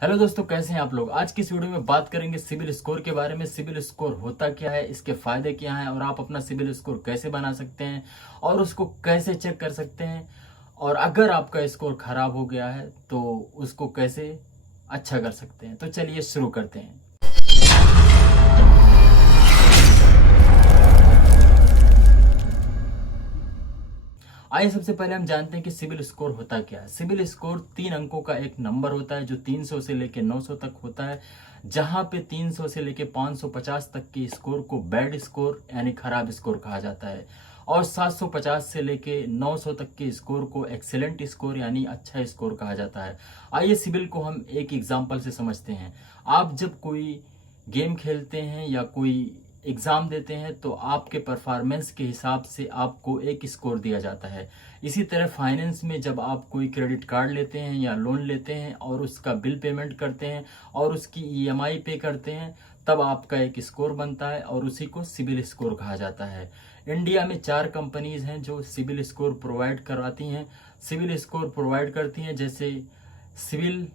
Hello दोस्तों, कैसे हैं आप लोग। आज की इस वीडियो में बात करेंगे सिबिल स्कोर के बारे में। सिबिल स्कोर होता क्या है, इसके फायदे क्या हैं और आप अपना सिबिल स्कोर कैसे बना सकते हैं और उसको कैसे चेक कर सकते हैं, और अगर आपका स्कोर खराब हो गया है तो उसको कैसे अच्छा कर सकते हैं। तो चलिए शुरू करते हैं। आइए सबसे पहले हम जानते हैं कि सिबिल स्कोर होता क्या है। सिबिल स्कोर 3 अंकों का एक नंबर होता है जो 300 से लेके 900 तक होता है। जहां पे 300 से लेके 550 तक के स्कोर को बैड स्कोर यानी खराब स्कोर कहा जाता है, और 750 से लेके 900 तक के स्कोर को एक्सेलेंट स्कोर यानी अच्छा स्कोर कहा जाता है। आइए सिबिल को हम एक एग्जाम्पल से समझते हैं। आप जब कोई गेम खेलते हैं या कोई एग्ज़ाम देते हैं तो आपके परफॉर्मेंस के हिसाब से आपको एक स्कोर दिया जाता है। इसी तरह फाइनेंस में जब आप कोई क्रेडिट कार्ड लेते हैं या लोन लेते हैं और उसका बिल पेमेंट करते हैं और उसकी ईएमआई पे करते हैं, तब आपका एक स्कोर बनता है और उसी को सिबिल स्कोर कहा जाता है। इंडिया में 4 कंपनीज हैं जो सिबिल स्कोर प्रोवाइड करवाती हैं। सिबिल स्कोर प्रोवाइड करती हैं जैसे सिविल,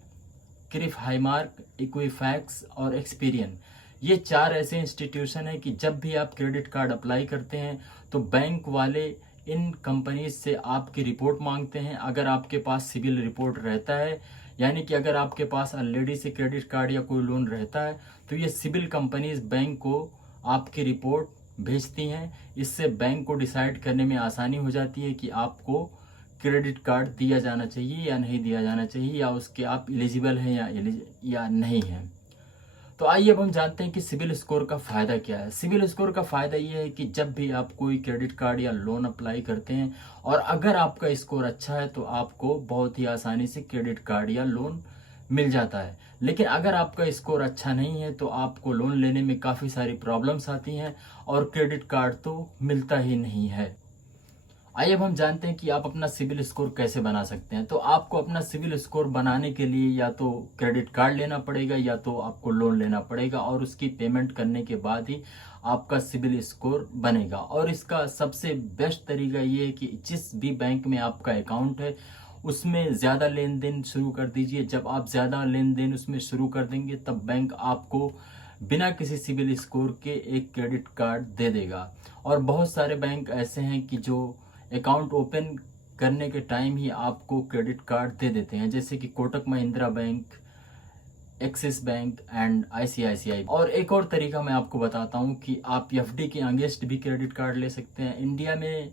क्रिफ हाईमार्क, इक्विफैक्स और एक्सपीरियन। ये 4 ऐसे इंस्टीट्यूशन हैं कि जब भी आप क्रेडिट कार्ड अप्लाई करते हैं तो बैंक वाले इन कंपनीज से आपकी रिपोर्ट मांगते हैं। अगर आपके पास सिविल रिपोर्ट रहता है, यानी कि अगर आपके पास ऑलरेडी से क्रेडिट कार्ड या कोई लोन रहता है, तो ये सिविल कंपनीज बैंक को आपकी रिपोर्ट भेजती हैं। इससे बैंक को डिसाइड करने में आसानी हो जाती है कि आपको क्रेडिट कार्ड दिया जाना चाहिए या नहीं दिया जाना चाहिए, या उसके आप एलिजिबल हैं या नहीं हैं। तो आइए अब हम जानते हैं कि सिबिल स्कोर का फायदा क्या है। सिबिल स्कोर का फायदा ये है कि जब भी आप कोई क्रेडिट कार्ड या लोन अप्लाई करते हैं और अगर आपका स्कोर अच्छा है तो आपको बहुत ही आसानी से क्रेडिट कार्ड या लोन मिल जाता है। लेकिन अगर आपका स्कोर अच्छा नहीं है तो आपको लोन लेने में काफ़ी सारी प्रॉब्लम्स आती हैं और क्रेडिट कार्ड तो मिलता ही नहीं है। आइए अब हम जानते हैं कि आप अपना सिबिल स्कोर कैसे बना सकते हैं। तो आपको अपना सिबिल स्कोर बनाने के लिए या तो क्रेडिट कार्ड लेना पड़ेगा या तो आपको लोन लेना पड़ेगा, और उसकी पेमेंट करने के बाद ही आपका सिबिल स्कोर बनेगा। और इसका सबसे बेस्ट तरीका ये है कि जिस भी बैंक में आपका अकाउंट है उसमें ज़्यादा लेन देन शुरू कर दीजिए। जब आप ज़्यादा लेन देन उसमें शुरू कर देंगे तब बैंक आपको बिना किसी सिबिल स्कोर के एक क्रेडिट कार्ड दे देगा। और बहुत सारे बैंक ऐसे हैं कि जो अकाउंट ओपन करने के टाइम ही आपको क्रेडिट कार्ड दे देते हैं, जैसे कि Kotak Mahindra bank, axis bank and ICICI. और एक और तरीका मैं आपको बताता हूं कि आप एफडी के अगेंस्ट भी क्रेडिट कार्ड ले सकते हैं। इंडिया में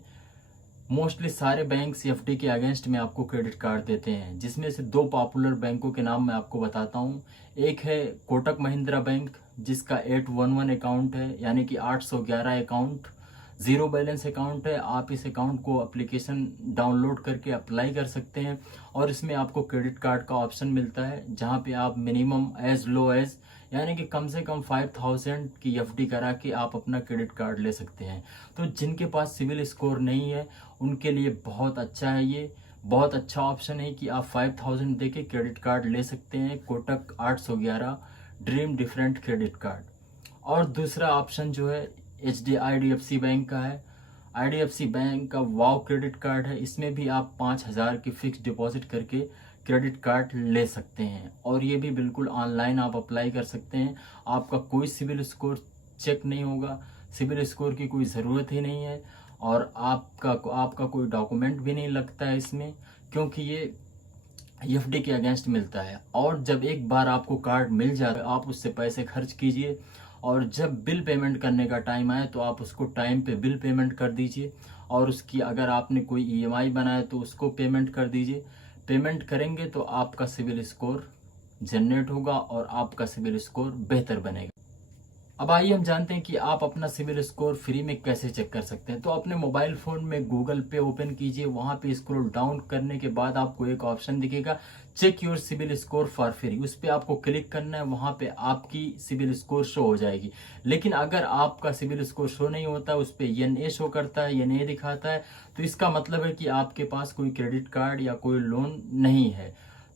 मोस्टली सारे बैंक एफडी के अगेंस्ट में आपको क्रेडिट कार्ड देते हैं, जिसमें से 2 पॉपुलर बैंकों के नाम मैं आपको बताता हूं। एक है कोटक महिंद्रा बैंक जिसका 811 अकाउंट है, यानी कि 811 अकाउंट ज़ीरो बैलेंस अकाउंट है। आप इस अकाउंट को एप्लीकेशन डाउनलोड करके अप्लाई कर सकते हैं और इसमें आपको क्रेडिट कार्ड का ऑप्शन मिलता है, जहां पे आप मिनिमम एज लो एज यानी कि कम से कम 5000 की एफडी करा के आप अपना क्रेडिट कार्ड ले सकते हैं। तो जिनके पास सिविल स्कोर नहीं है उनके लिए बहुत अच्छा है, ये बहुत अच्छा ऑप्शन है कि आप 5000 दे के क्रेडिट कार्ड ले सकते हैं, Kotak 811 dream different credit card. और दूसरा ऑप्शन जो है आईडीएफसी बैंक का है। आईडीएफसी बैंक का वाव क्रेडिट कार्ड है। इसमें भी आप 5000 की फिक्स डिपॉजिट करके क्रेडिट कार्ड ले सकते हैं, और ये भी बिल्कुल ऑनलाइन आप अप्लाई कर सकते हैं। आपका कोई सिबिल स्कोर चेक नहीं होगा, सिबिल स्कोर की कोई ज़रूरत ही नहीं है, और आपका कोई डॉक्यूमेंट भी नहीं लगता है इसमें, क्योंकि ये एफडी के अगेंस्ट मिलता है। और जब एक बार आपको कार्ड मिल जाए आप उससे पैसे खर्च कीजिए, और जब बिल पेमेंट करने का टाइम आए तो आप उसको टाइम पे बिल पेमेंट कर दीजिए, और उसकी अगर आपने कोई ईएमआई बनाया तो उसको पेमेंट कर दीजिए। पेमेंट करेंगे तो आपका सिबिल स्कोर जनरेट होगा और आपका सिबिल स्कोर बेहतर बनेगा। अब आइए हम जानते हैं कि आप अपना सिबिल स्कोर फ्री में कैसे चेक कर सकते हैं। तो अपने मोबाइल फोन में गूगल पे ओपन कीजिए, वहां पे स्क्रॉल डाउन करने के बाद आपको एक ऑप्शन दिखेगा check your CIBIL score for free. उस पर आपको क्लिक करना है, वहां पे आपकी सिबिल स्कोर शो हो जाएगी। लेकिन अगर आपका सिबिल स्कोर शो नहीं होता, उस पर एनए शो करता है, एनए दिखाता है, तो इसका मतलब है कि आपके पास कोई क्रेडिट कार्ड या कोई लोन नहीं है।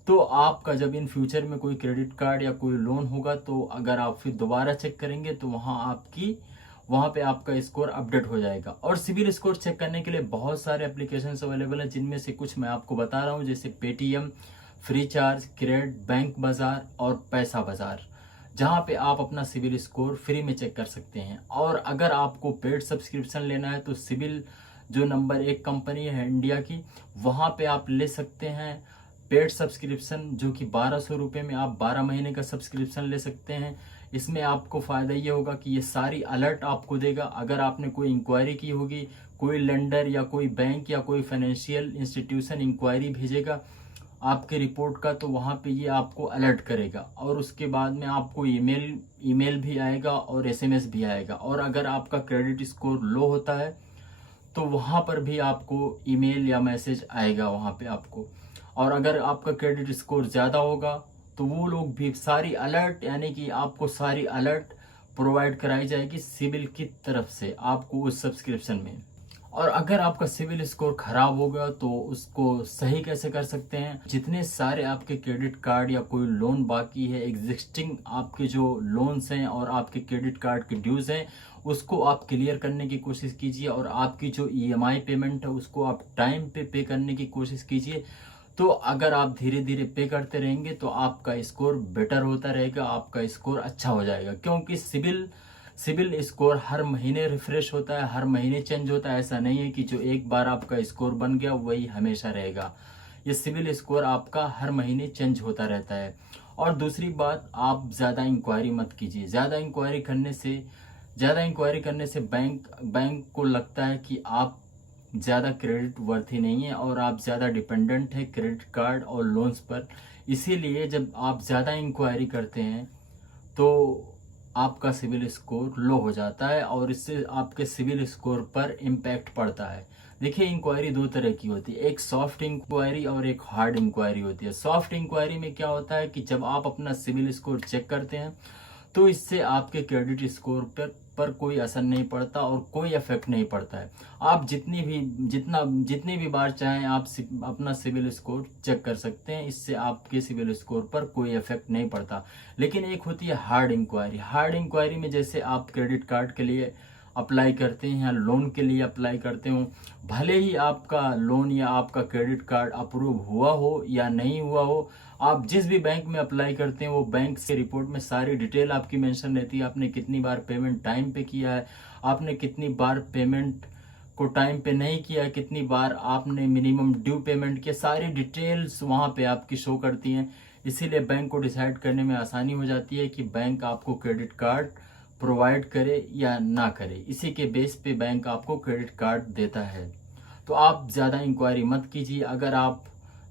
तो आपका जब इन फ्यूचर में कोई क्रेडिट कार्ड या कोई लोन होगा तो अगर आप फिर दोबारा चेक करेंगे तो वहाँ पे आपका स्कोर अपडेट हो जाएगा। और सिबिल स्कोर चेक करने के लिए बहुत सारे एप्लीकेशंस अवेलेबल हैं, जिनमें से कुछ मैं आपको बता रहा हूँ, जैसे पेटीएम, फ्रीचार्ज, क्रेड, बैंक बाजार और पैसा बाजार, जहां पे आप अपना सिविल स्कोर फ्री में चेक कर सकते हैं। और अगर आपको पेड सब्सक्रिप्शन लेना है तो सिविल जो नंबर 1 कंपनी है इंडिया की, वहां पे आप ले सकते हैं पेड सब्सक्रिप्शन, जो कि 1200 रुपये में आप 12 महीने का सब्सक्रिप्शन ले सकते हैं। इसमें आपको फ़ायदा ये होगा कि ये सारी अलर्ट आपको देगा। अगर आपने कोई इंक्वायरी की होगी, कोई लेंडर या कोई बैंक या कोई फाइनेंशियल इंस्टीट्यूशन इंक्वायरी भेजेगा आपके रिपोर्ट का, तो वहाँ पे ये आपको अलर्ट करेगा। और उसके बाद में आपको ईमेल भी आएगा और एसएमएस भी आएगा। और अगर आपका क्रेडिट स्कोर लो होता है तो वहाँ पर भी आपको ईमेल या मैसेज आएगा वहाँ पे आपको। और अगर आपका क्रेडिट स्कोर ज़्यादा होगा तो वो लोग भी सारी अलर्ट, यानी कि आपको सारी अलर्ट प्रोवाइड कराई जाएगी सिविल की तरफ से आपको उस सब्सक्रिप्शन में। और अगर आपका सिविल स्कोर खराब होगा तो उसको सही कैसे कर सकते हैं? जितने सारे आपके क्रेडिट कार्ड या कोई लोन बाकी है, एग्जिस्टिंग आपके जो लोन्स हैं और आपके क्रेडिट कार्ड के ड्यूज हैं, उसको आप क्लियर करने की कोशिश कीजिए। और आपकी जो ईएमआई पेमेंट है उसको आप टाइम पे करने की कोशिश कीजिए। तो अगर आप धीरे धीरे पे करते रहेंगे तो आपका स्कोर बेटर होता रहेगा, आपका स्कोर अच्छा हो जाएगा। क्योंकि सिविल स्कोर हर महीने रिफ्रेश होता है, हर महीने चेंज होता है। ऐसा नहीं है कि जो एक बार आपका स्कोर बन गया वही हमेशा रहेगा। ये सिविल स्कोर आपका हर महीने चेंज होता रहता है। और दूसरी बात, आप ज़्यादा इंक्वायरी मत कीजिए। ज़्यादा इंक्वायरी करने से बैंक को लगता है कि आप ज़्यादा क्रेडिट वर्थी नहीं है और आप ज़्यादा डिपेंडेंट है क्रेडिट कार्ड और लोन्स पर। इसीलिए जब आप ज़्यादा इंक्वायरी करते हैं तो आपका सिविल स्कोर लो हो जाता है और इससे आपके सिविल स्कोर पर इम्पैक्ट पड़ता है। देखिए, इंक्वायरी 2 तरह की होती है, एक सॉफ्ट इंक्वायरी और एक हार्ड इंक्वायरी होती है। सॉफ्ट इंक्वायरी में क्या होता है कि जब आप अपना सिविल स्कोर चेक करते हैं तो इससे आपके क्रेडिट स्कोर पर कोई असर नहीं पड़ता और कोई इफेक्ट नहीं पड़ता है। आप जितनी भी बार चाहें आप अपना सिविल स्कोर चेक कर सकते हैं, इससे आपके सिविल स्कोर पर कोई इफेक्ट नहीं पड़ता। लेकिन एक होती है हार्ड इंक्वायरी। हार्ड इंक्वायरी में जैसे आप क्रेडिट कार्ड के लिए अप्लाई करते हैं या लोन के लिए अप्लाई करते हो, भले ही आपका लोन या आपका क्रेडिट कार्ड अप्रूव हुआ हो या नहीं हुआ हो, आप जिस भी बैंक में अप्लाई करते हैं वो बैंक से रिपोर्ट में सारी डिटेल आपकी मेंशन रहती है। आपने कितनी बार पेमेंट टाइम पे किया है, आपने कितनी बार पेमेंट को टाइम पे नहीं किया है, कितनी बार आपने मिनिमम ड्यू पेमेंट किया, सारी डिटेल्स वहाँ पे आपकी शो करती हैं। इसीलिए बैंक को डिसाइड करने में आसानी हो जाती है कि बैंक आपको क्रेडिट कार्ड प्रोवाइड करे या ना करे। इसी के बेस पे बैंक आपको क्रेडिट कार्ड देता है। तो आप ज़्यादा इंक्वायरी मत कीजिए। अगर आप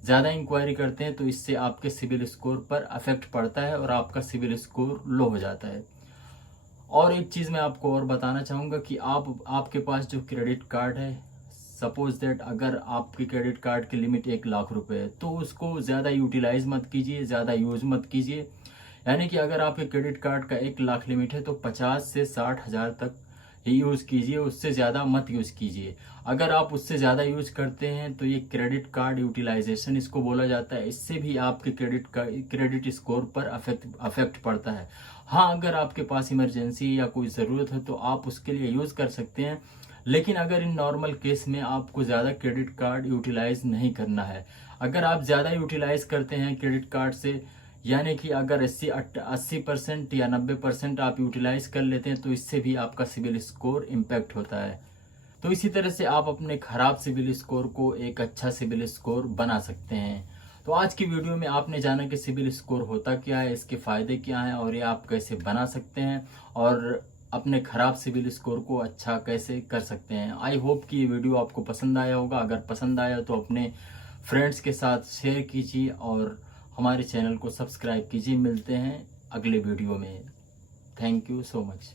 ज़्यादा इंक्वायरी करते हैं तो इससे आपके सिविल स्कोर पर अफेक्ट पड़ता है और आपका सिविल स्कोर लो हो जाता है। और एक चीज़ मैं आपको और बताना चाहूँगा कि आपके पास जो क्रेडिट कार्ड है, सपोज दैट अगर आपके क्रेडिट कार्ड की लिमिट 1 लाख रुपए है तो उसको ज़्यादा यूटिलाइज मत कीजिए, ज़्यादा यूज मत कीजिए। यानी कि अगर आपके क्रेडिट कार्ड का 1 लाख लिमिट है तो 50 से 60 हज़ार तक ही यूज़ कीजिए, उससे ज़्यादा मत यूज़ कीजिए। अगर आप उससे ज़्यादा यूज करते हैं तो ये क्रेडिट कार्ड यूटिलाइजेशन इसको बोला जाता है। इससे भी आपके क्रेडिट स्कोर पर अफेक्ट पड़ता है। हाँ, अगर आपके पास इमरजेंसी या कोई ज़रूरत है तो आप उसके लिए यूज़ कर सकते हैं। लेकिन अगर इन नॉर्मल केस में आपको ज़्यादा क्रेडिट कार्ड यूटिलाइज नहीं करना है। अगर आप ज़्यादा यूटिलाइज करते हैं क्रेडिट कार्ड से, यानी कि अगर 80% या 90% आप यूटिलाइज कर लेते हैं तो इससे भी आपका सिविल स्कोर इम्पैक्ट होता है। तो इसी तरह से आप अपने खराब सिविल स्कोर को एक अच्छा सिविल स्कोर बना सकते हैं। तो आज की वीडियो में आपने जाना कि सिविल स्कोर होता क्या है, इसके फायदे क्या हैं और ये आप कैसे बना सकते हैं और अपने खराब सिविल स्कोर को अच्छा कैसे कर सकते हैं। आई होप कि ये वीडियो आपको पसंद आया होगा। अगर पसंद आया तो अपने फ्रेंड्स के साथ शेयर कीजिए और हमारे चैनल को सब्सक्राइब कीजिए। मिलते हैं अगले वीडियो में। Thank you so much.